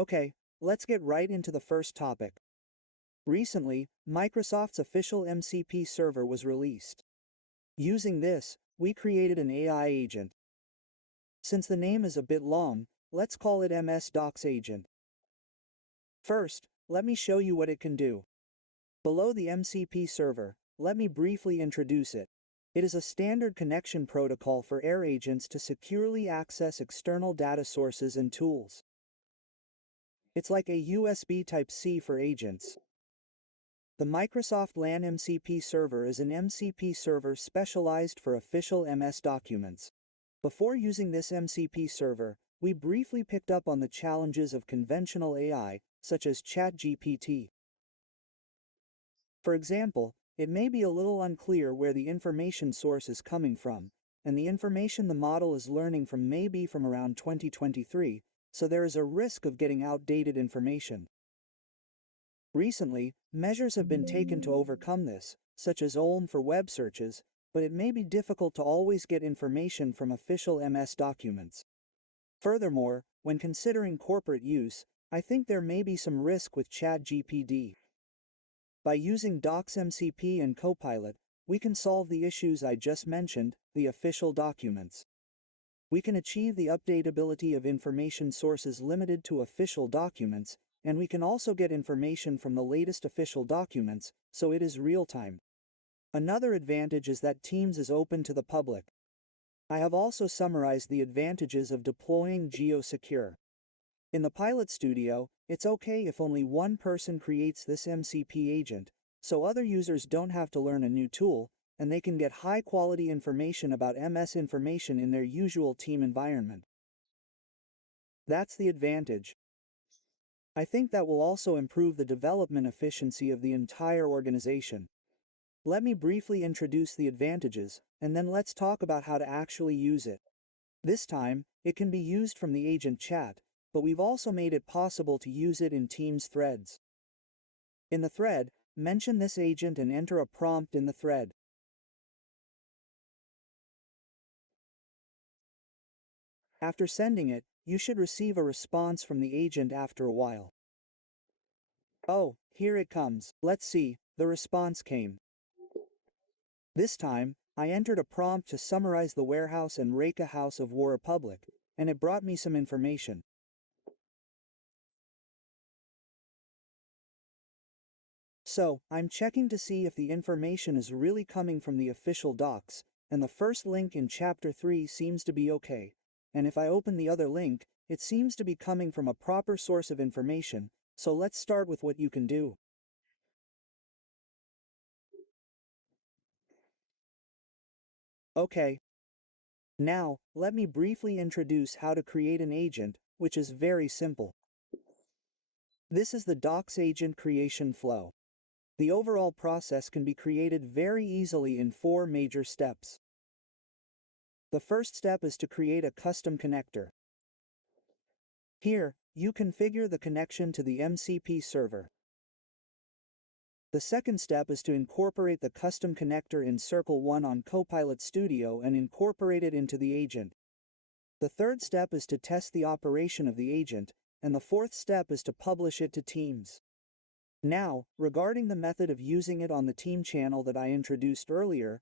Okay, let's get right into the first topic. Recently, Microsoft's official MCP server was released. Using this, we created an AI agent. Since the name is a bit long, let's call it MS Docs Agent. First, let me show you what it can do. Below the MCP server, let me briefly introduce it. It is a standard connection protocol for AI agents to securely access external data sources and tools. It's like a USB Type-C for agents. The Microsoft Learn MCP server is an MCP server specialized for official MS documents. Before using this MCP server, we briefly picked up on the challenges of conventional AI, such as ChatGPT. For example, it may be a little unclear where the information source is coming from, and the information the model is learning from may be from around 2023, so there is a risk of getting outdated information. Recently, measures have been taken to overcome this, such as OLM for web searches, but it may be difficult to always get information from official MS documents. Furthermore, when considering corporate use, I think there may be some risk with ChatGPT. By using Docs MCP and Copilot, we can solve the issues I just mentioned, the official documents. We can achieve the updatability of information sources limited to official documents, and we can also get information from the latest official documents, so it is real-time. Another advantage is that Teams is open to the public. I have also summarized the advantages of deploying GeoSecure. In the Pilot Studio, it's okay if only one person creates this MCP agent, so other users don't have to learn a new tool, and they can get high-quality information about MS information in their usual team environment. That's the advantage. I think that will also improve the development efficiency of the entire organization. Let me briefly introduce the advantages, and then let's talk about how to actually use it. This time, it can be used from the agent chat, but we've also made it possible to use it in Teams threads. In the thread, mention this agent and enter a prompt in the thread. After sending it, you should receive a response from the agent after a while. Oh, here it comes. Let's see, the response came. This time, I entered a prompt to summarize the warehouse and Reka House of War Republic, and it brought me some information. So, I'm checking to see if the information is really coming from the official docs, and the first link in Chapter 3 seems to be okay. And if I open the other link, it seems to be coming from a proper source of information, so let's start with what you can do. Okay. Now, let me briefly introduce how to create an agent, which is very simple. This is the Docs agent creation flow. The overall process can be created very easily in 4 major steps. The first step is to create a custom connector. Here, you configure the connection to the MCP server. The second step is to incorporate the custom connector in Circle 1 on Copilot Studio and incorporate it into the agent. The third step is to test the operation of the agent, and the fourth step is to publish it to Teams. Now, regarding the method of using it on the team channel that I introduced earlier,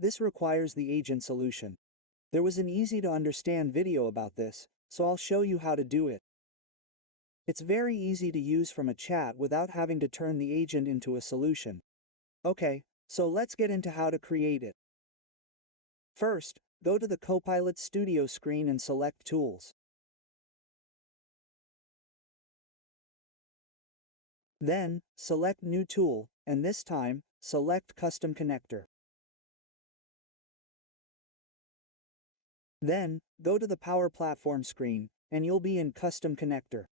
this requires the agent solution. There was an easy-to-understand video about this, so I'll show you how to do it. It's very easy to use from a chat without having to turn the agent into a solution. Okay, so let's get into how to create it. First, go to the Copilot Studio screen and select Tools. Then, select New Tool, and this time, select Custom Connector. Then, go to the Power Platform screen, and you'll be in Custom Connector.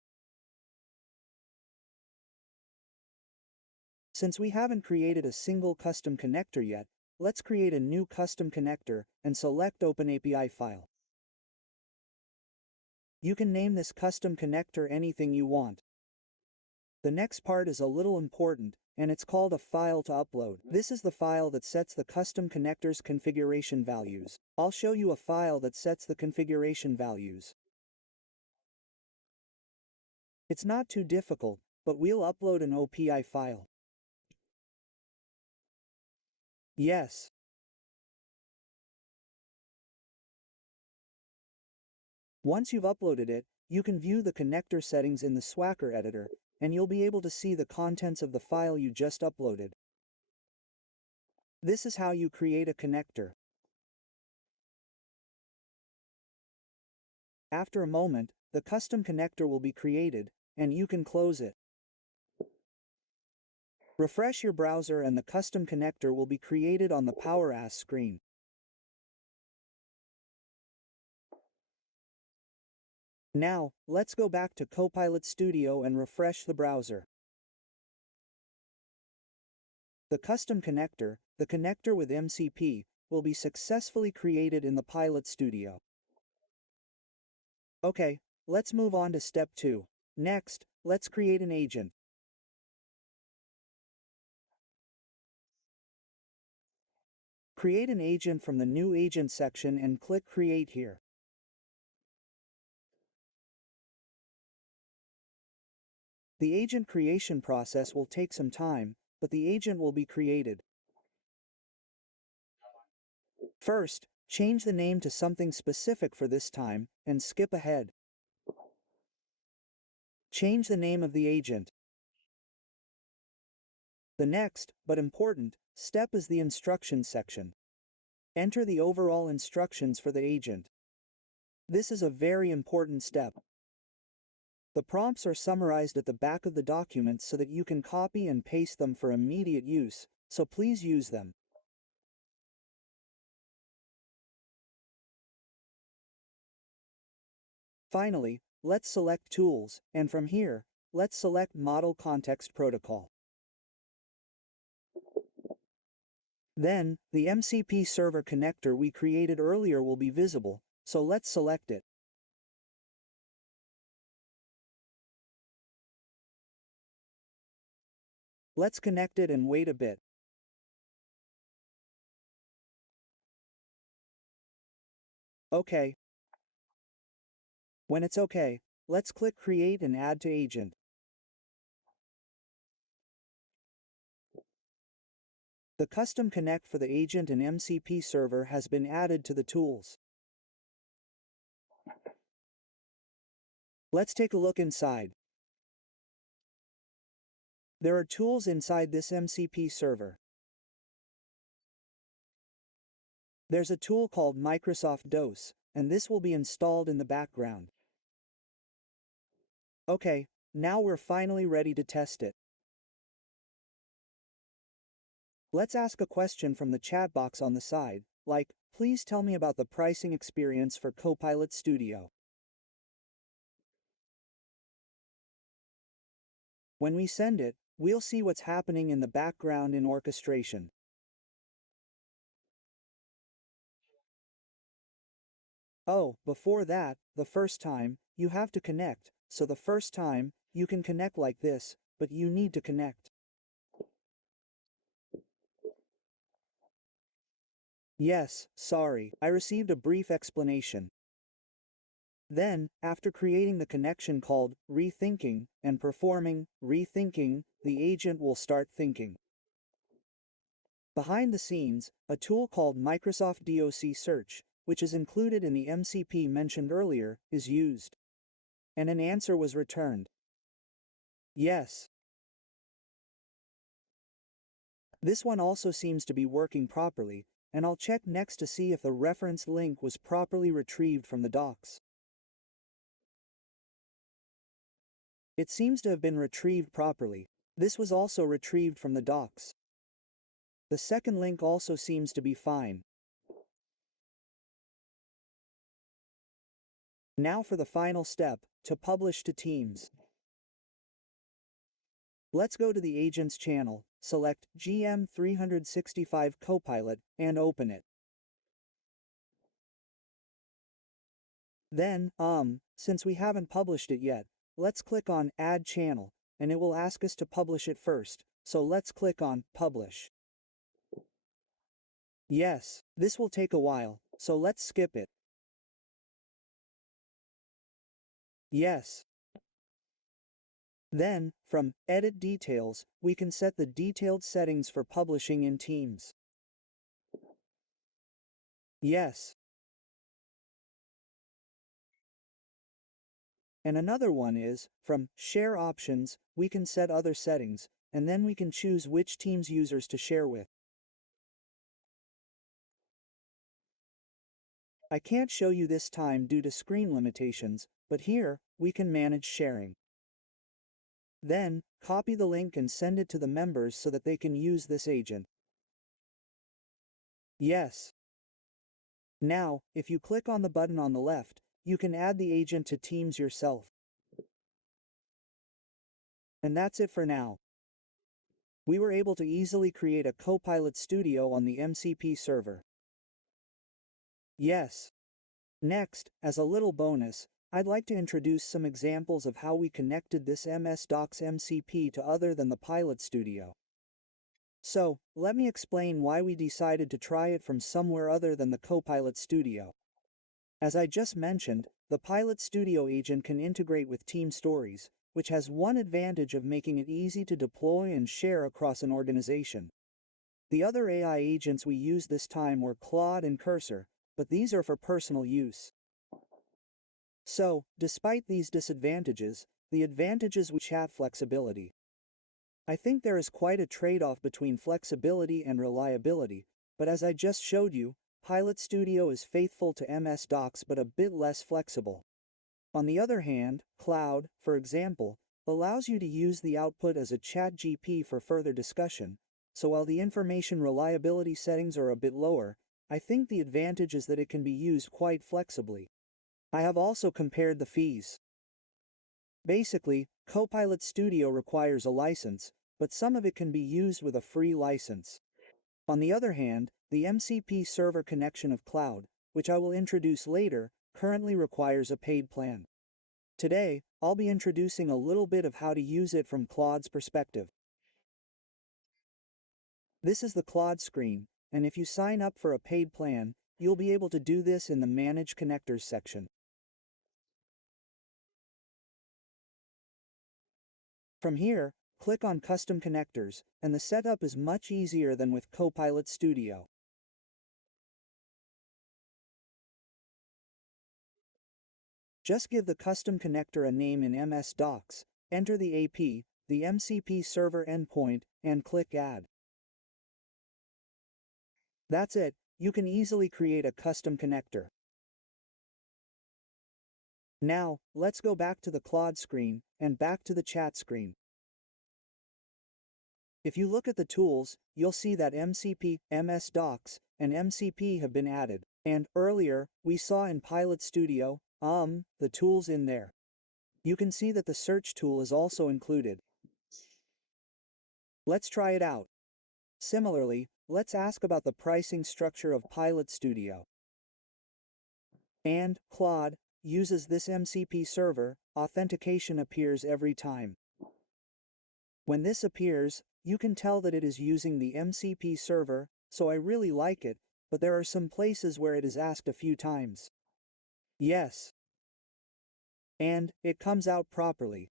Since we haven't created a single custom connector yet, let's create a new custom connector and select Open API file. You can name this custom connector anything you want. The next part is a little important, and it's called a file to upload. This is the file that sets the custom connector's configuration values. I'll show you a file that sets the configuration values. It's not too difficult, but we'll upload an OPI file. Yes. Once you've uploaded it, you can view the connector settings in the Swagger editor, and you'll be able to see the contents of the file you just uploaded. This is how you create a connector. After a moment, the custom connector will be created, and you can close it. Refresh your browser and the custom connector will be created on the Power As screen. Now, let's go back to Copilot Studio and refresh the browser. The custom connector, the connector with MCP, will be successfully created in the Pilot Studio. Okay, let's move on to step 2. Next, let's create an agent. Create an agent from the New Agent section and click Create here. The agent creation process will take some time, but the agent will be created. First, change the name to something specific for this time, and skip ahead. Change the name of the agent. The next, but important, step is the instructions section. Enter the overall instructions for the agent. This is a very important step. The prompts are summarized at the back of the document so that you can copy and paste them for immediate use, so please use them. Finally, let's select Tools, and from here, let's select Model Context Protocol. Then, the MCP server connector we created earlier will be visible, so let's select it. Let's connect it and wait a bit. Okay. When it's okay, let's click Create and Add to Agent. The custom connect for the agent and MCP server has been added to the tools. Let's take a look inside. There are tools inside this MCP server. There's a tool called Microsoft DOS, and this will be installed in the background. Okay, now we're finally ready to test it. Let's ask a question from the chat box on the side, like, please tell me about the pricing experience for Copilot Studio. When we send it, we'll see what's happening in the background in orchestration. Oh, before that, the first time, you have to connect, so the first time, you can connect like this, but you need to connect. Yes, sorry, I received a brief explanation. Then, after creating the connection called rethinking and performing rethinking, the agent will start thinking. Behind the scenes, a tool called Microsoft DOC Search, which is included in the MCP mentioned earlier, is used. And an answer was returned. Yes. This one also seems to be working properly, and I'll check next to see if the reference link was properly retrieved from the docs. It seems to have been retrieved properly. This was also retrieved from the docs. The second link also seems to be fine. Now for the final step, to publish to Teams. Let's go to the Agents channel, select GM365 Copilot, and open it. Then, since we haven't published it yet, let's click on Add Channel, and it will ask us to publish it first, so let's click on Publish. Yes, this will take a while, so let's skip it. Yes. Then, from Edit Details, we can set the detailed settings for publishing in Teams. Yes. And another one is, from Share Options, we can set other settings, and then we can choose which Teams users to share with. I can't show you this time due to screen limitations, but here, we can manage sharing. Then, copy the link and send it to the members so that they can use this agent. Yes. Now, if you click on the button on the left, you can add the agent to Teams yourself. And that's it for now. We were able to easily create a Copilot Studio on the MCP server. Yes. Next, as a little bonus, I'd like to introduce some examples of how we connected this MS Docs MCP to other than the Pilot Studio. So, let me explain why we decided to try it from somewhere other than the Copilot Studio. As I just mentioned, the Pilot Studio agent can integrate with Team Stories, which has one advantage of making it easy to deploy and share across an organization. The other AI agents we used this time were Claude and Cursor, but these are for personal use. So, despite these disadvantages, the advantages we chat flexibility. I think there is quite a trade-off between flexibility and reliability, but as I just showed you, Pilot Studio is faithful to MS Docs but a bit less flexible. On the other hand, Claude, for example, allows you to use the output as a chat GP for further discussion, so while the information reliability settings are a bit lower, I think the advantage is that it can be used quite flexibly. I have also compared the fees. Basically, Copilot Studio requires a license, but some of it can be used with a free license. On the other hand, the MCP server connection of Claude, which I will introduce later, currently requires a paid plan. Today, I'll be introducing a little bit of how to use it from Claude's perspective. This is the Claude screen, and if you sign up for a paid plan, you'll be able to do this in the Manage Connectors section. From here, click on Custom Connectors, and the setup is much easier than with Copilot Studio. Just give the custom connector a name in MS Docs, enter the AP, the MCP server endpoint, and click Add. That's it, you can easily create a custom connector. Now, let's go back to the Claude screen, and back to the chat screen. If you look at the tools, you'll see that MCP, MS Docs, and MCP have been added. And earlier, we saw in Pilot Studio, the tools in there. You can see that the search tool is also included. Let's try it out. Similarly, let's ask about the pricing structure of Pilot Studio. And Claude uses this MCP server, authentication appears every time. When this appears, you can tell that it is using the MCP server, so I really like it, but there are some places where it is asked a few times. Yes. And it comes out properly.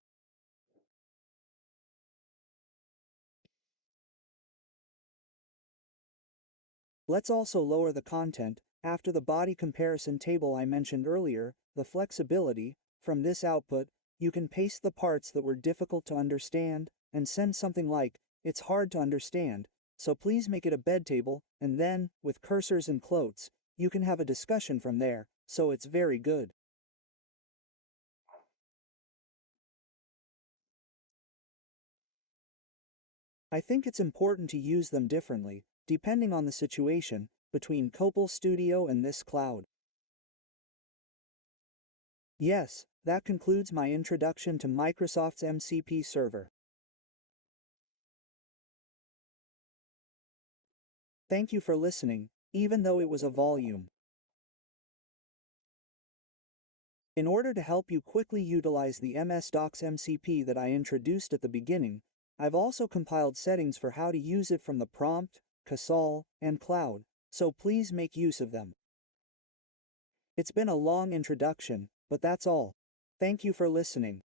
Let's also lower the content. After the body comparison table I mentioned earlier, the flexibility, from this output, you can paste the parts that were difficult to understand, and send something like, "It's hard to understand, so please make it a bed table," and then, with cursors and quotes, you can have a discussion from there, so it's very good. I think it's important to use them differently, depending on the situation, between Copilot Studio and this Claude. Yes, that concludes my introduction to Microsoft's MCP server. Thank you for listening, even though it was a volume. In order to help you quickly utilize the MS Docs MCP that I introduced at the beginning, I've also compiled settings for how to use it from the prompt, Casal, and Claude, so please make use of them. It's been a long introduction, but that's all. Thank you for listening.